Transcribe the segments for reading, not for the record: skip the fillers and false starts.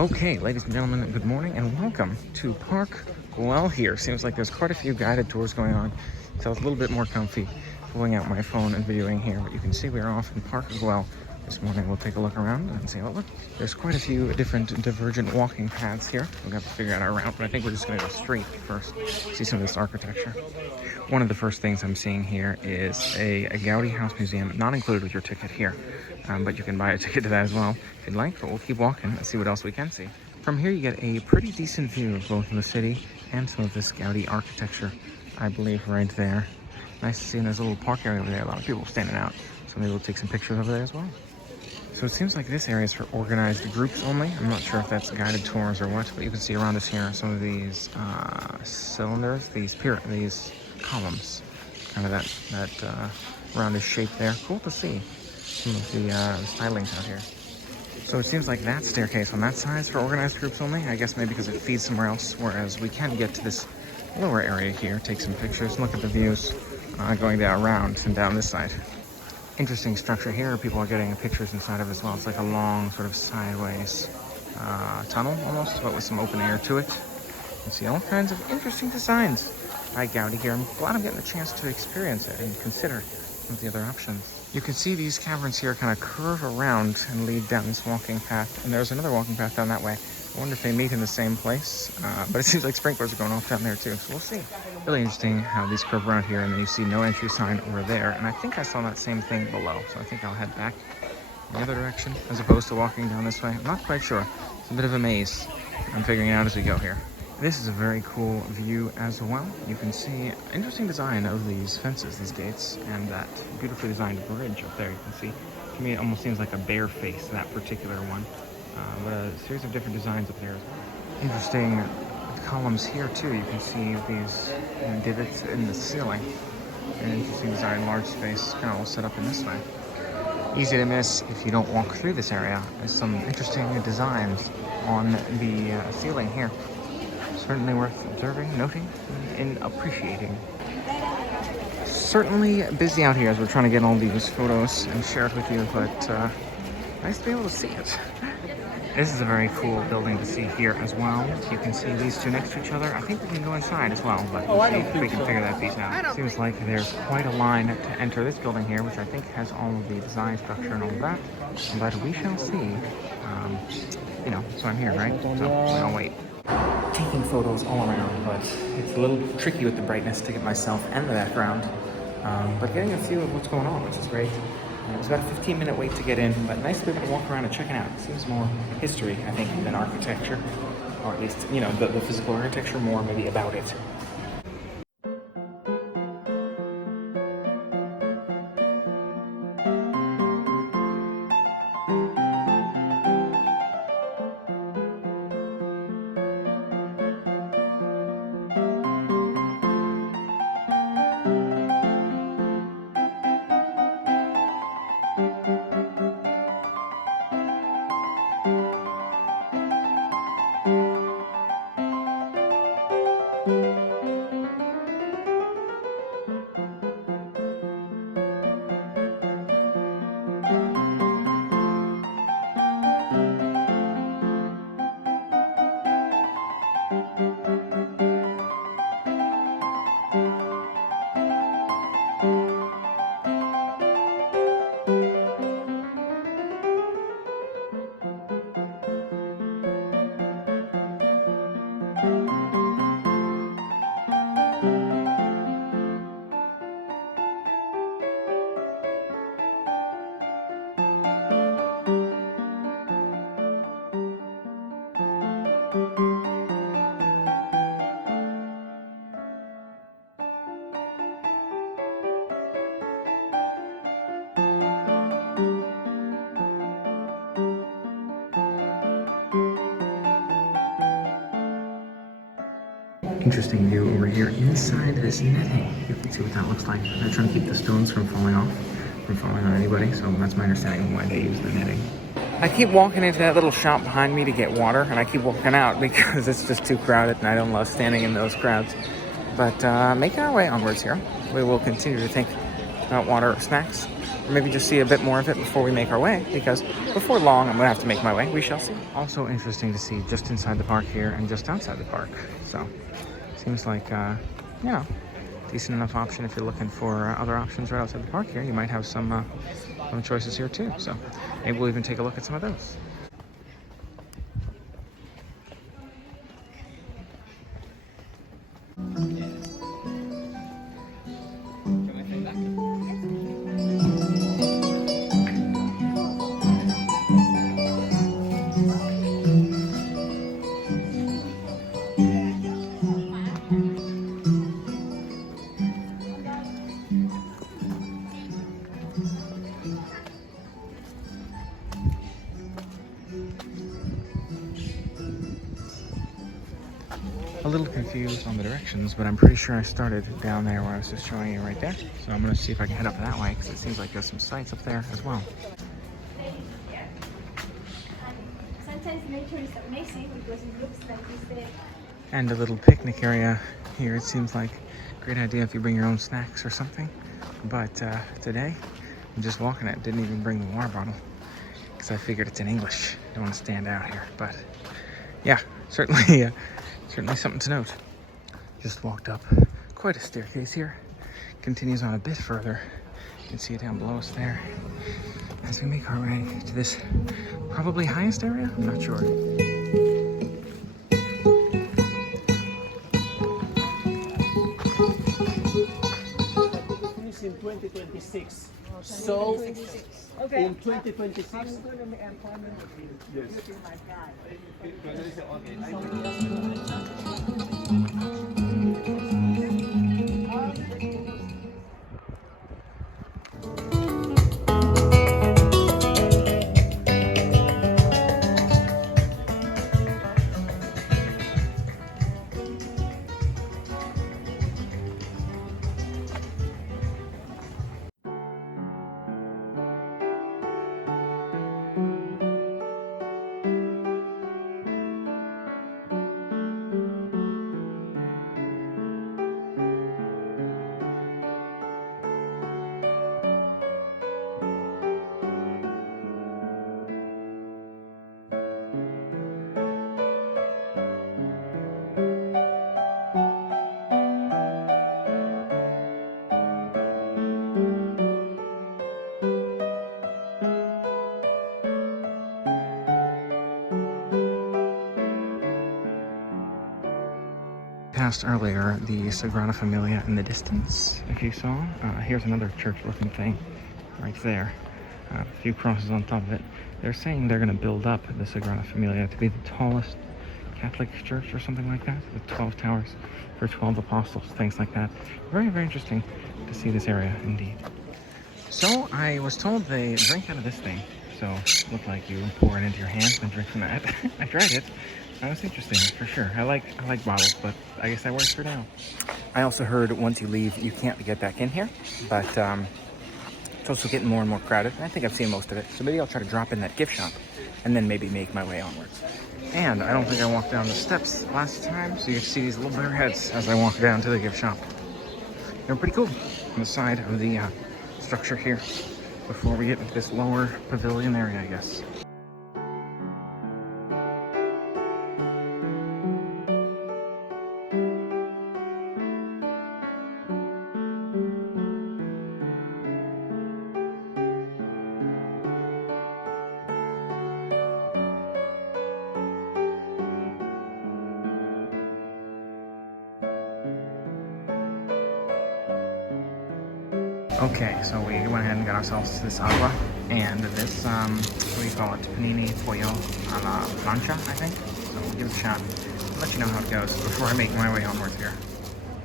Okay, ladies and gentlemen, good morning and welcome to Park Güell here. Seems like there's quite a few guided tours going on, so it's a little bit more comfy pulling out my phone and videoing here. But you can see we're off in Park Güell. This morning we'll take a look around and see what look. There's quite a few different divergent walking paths here. We'll have to figure out our route, but I think we're just going to go straight first, see some of this architecture. One of the first things I'm seeing here is a Gaudí house museum, not included with your ticket here. But you can buy a ticket to that as well if you'd like, but we'll keep walking and see what else we can see. From here you get a pretty decent view of both the city and some of this Gaudí architecture, I believe, right there. Nice to see, and there's a little park area over there, a lot of people standing out, so maybe we'll take some pictures over there as well. So it seems like this area is for organized groups only. I'm not sure if that's guided tours or what, but you can see around us here some of these cylinders, these columns, kind of that roundish shape there. Cool to see some of the stylings out here. So it seems like that staircase on that side is for organized groups only. I guess maybe because it feeds somewhere else, whereas we can get to this lower area here, take some pictures, look at the views going down around and down this side. Interesting structure here. People are getting pictures inside of as well. It's like a long sort of sideways tunnel almost, but with some open air to it. You can see all kinds of interesting designs by Gaudí here. I'm glad I'm getting a chance to experience it and consider some of the other options. You can see these caverns here kind of curve around and lead down this walking path, and there's another walking path down that way. I wonder if they meet in the same place, but it seems like sprinklers are going off down there too, so we'll see. Really interesting how these curve around here, and then you see no entry sign over there, and I think I saw that same thing below, so I think I'll head back in the other direction as opposed to walking down this way. I'm not quite sure. It's a bit of a maze. I'm figuring it out as we go here. This is a very cool view as well. You can see interesting design of these fences, these gates, and that beautifully designed bridge up there. You can see, to me, it almost seems like a bear face, that particular one. But a series of different designs up there as well. Interesting columns here too. You can see these divots in the ceiling. An interesting design, large space, kind of all set up in this way. Easy to miss if you don't walk through this area. There's some interesting designs on the ceiling here. Certainly worth observing, noting, and appreciating. Certainly busy out here as we're trying to get all these photos and share it with you, but nice to be able to see it. This is a very cool building to see here as well. You can see these two next to each other. I think we can go inside as well, but we'll see if we can figure that piece out. Seems like there's quite a line to enter this building here, which I think has all of the design structure and all of that. But we shall see. So I'm here, right? So I'll wait. Taking photos all around, but it's a little tricky with the brightness to get myself and the background. But getting a feel of what's going on, which is great. It was about a 15-minute wait to get in, but nice to be able to walk around and check it out. It seems more history, I think, than architecture, or at least, the physical architecture, more maybe about it. Interesting view over here inside this netting. You can see what that looks like. They're trying to keep the stones from falling off, from falling on anybody, so that's my understanding of why they use the netting. I keep walking into that little shop behind me to get water, and I keep walking out because it's just too crowded, and I don't love standing in those crowds. But making our way onwards here, we will continue to think about water or snacks or maybe just see a bit more of it before we make our way, because before long I'm gonna have to make my way. We shall see. Also interesting to see just inside the park here and just outside the park. So seems like, you know, decent enough option if you're looking for other options right outside the park here. You might have some choices here too. So maybe we'll even take a look at some of those. A little confused on the directions, but I'm pretty sure I started down there where I was just showing you right there. So I'm gonna see if I can head up that way, because it seems like there's some sights up there as well. Sometimes nature is amazing because it looks like this. And a little picnic area here. It seems like a great idea if you bring your own snacks or something. But today, I'm just walking it. Didn't even bring the water bottle because I figured it's in English. Don't want to stand out here, but yeah, certainly. Certainly something to note. Just walked up quite a staircase here. Continues on a bit further. You can see it down below us there. As we make our way to this probably highest area? I'm not sure. In 2026. So Okay. in 2026. Yes. Passed earlier the Sagrada Familia in the distance, if you saw. Here's another church-looking thing right there. A few crosses on top of it. They're saying they're going to build up the Sagrada Familia to be the tallest Catholic church or something like that, with 12 towers for 12 apostles, things like that. Very, very interesting to see this area indeed. So I was told they drink out of this thing. So it looked like you pour it into your hands and drink from that. I tried it. That was interesting for sure. I like bottles, but I guess that works for now. I also heard once you leave, you can't get back in here, but it's also getting more and more crowded. I think I've seen most of it, so maybe I'll try to drop in that gift shop and then maybe make my way onwards. And I don't think I walked down the steps last time, so you can see these little bear heads as I walk down to the gift shop. They're pretty cool on the side of the structure here before we get into this lower pavilion area, I guess. Okay, so we went ahead and got ourselves this agua and this, what do you call it? Panini pollo a la plancha, I think. So we'll give it a shot. I'll let you know how it goes before I make my way onwards here.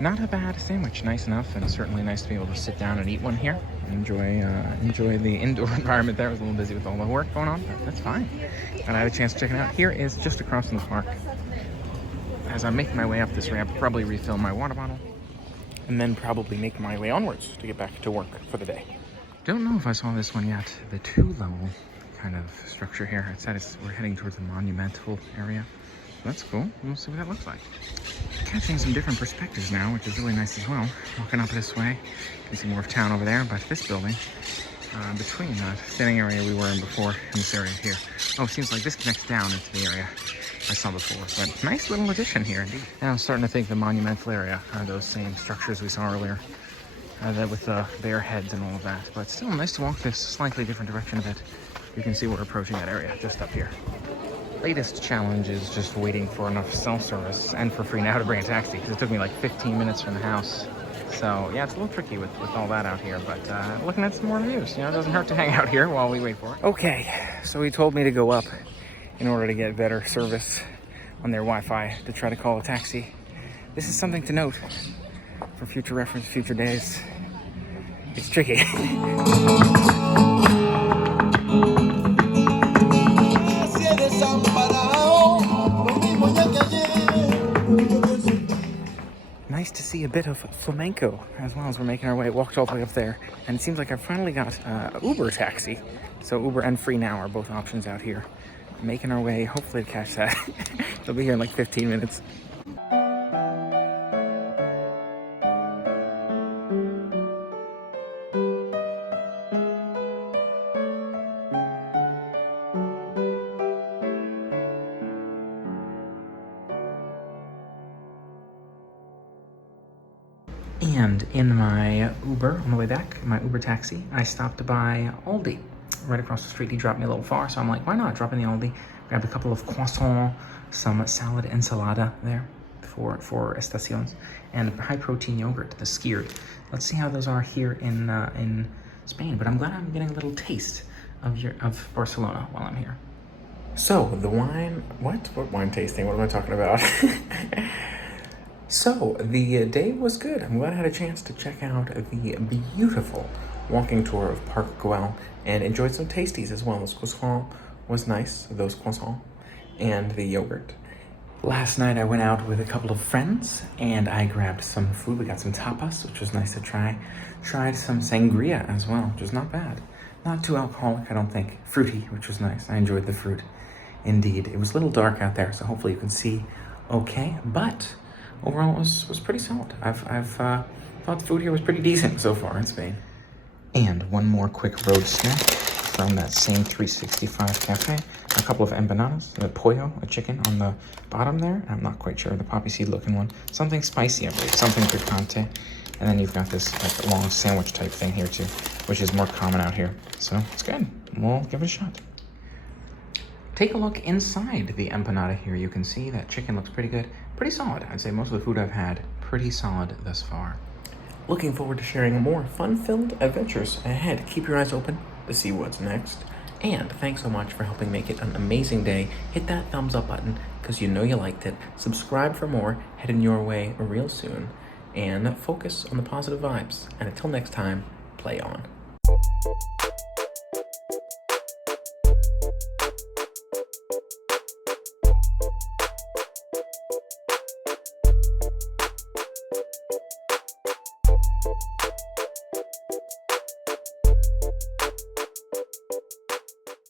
Not a bad sandwich, nice enough, and certainly nice to be able to sit down and eat one here. Enjoy the indoor environment there. I was a little busy with all the work going on, but that's fine. And I had a chance to check it out. Here is just across from the park. As I'm making my way up this ramp, probably refill my water bottle, and then probably make my way onwards to get back to work for the day. Don't know if I saw this one yet. The 2-level kind of structure here. It said we're heading towards the monumental area. That's cool. We'll see what that looks like. Catching some different perspectives now, which is really nice as well. Walking up this way, you can see more of town over there, but this building between that sitting area we were in before and this area here. Oh, it seems like this connects down into the area I saw before, but nice little addition here indeed. Now I'm starting to think the monumental area are those same structures we saw earlier, that with the bare heads and all of that, but still nice to walk this slightly different direction a bit. You can see we're approaching that area just up here. Latest challenge is just waiting for enough cell service and for free now to bring a taxi, because it took me like 15 minutes from the house. So yeah, it's a little tricky with all that out here, but looking at some more views. You know, it doesn't hurt to hang out here while we wait for it. Okay, so he told me to go up in order to get better service on their Wi-Fi to try to call a taxi. This is something to note for future reference, future days. It's tricky. Nice to see a bit of flamenco as well as we're making our way. Walked all the way up there, and it seems like I've finally got Uber taxi. So Uber and Free Now are both options out here. Making our way, hopefully to catch that. They'll be here in like 15 minutes. And in my Uber, on the way back, my Uber taxi, I stopped by Aldi. Right across the street. He dropped me a little far, so I'm like, why not drop in the Aldi? Grabbed a couple of croissants, some salad ensalada there for estaciones, and high-protein yogurt, the skirt. Let's see how those are here in Spain, but I'm glad I'm getting a little taste of Barcelona while I'm here. So, the wine... What wine tasting? What am I talking about? So, the day was good. I'm glad I had a chance to check out the beautiful walking tour of Park Güell and enjoyed some tasties as well. Those croissants was nice, those croissants, and the yogurt. Last night I went out with a couple of friends and I grabbed some food. We got some tapas, which was nice to try. Tried some sangria as well, which was not bad. Not too alcoholic, I don't think. Fruity, which was nice. I enjoyed the fruit. Indeed. It was a little dark out there, so hopefully you can see okay, but overall, it was pretty solid. I've thought the food here was pretty decent so far in Spain. And one more quick road snack from that same 365 cafe. A couple of empanadas, a pollo, a chicken on the bottom there. I'm not quite sure, the poppy seed looking one. Something spicy, I believe, something picante. And then you've got this like long sandwich type thing here too, which is more common out here. So it's good. We'll give it a shot. Take a look inside the empanada here. You can see that chicken looks pretty good. Pretty solid. I'd say most of the food I've had, pretty solid thus far. Looking forward to sharing more fun-filled adventures ahead. Keep your eyes open to see what's next. And thanks so much for helping make it an amazing day. Hit that thumbs up button because you know you liked it. Subscribe for more, heading your way real soon. And focus on the positive vibes. And until next time, play on.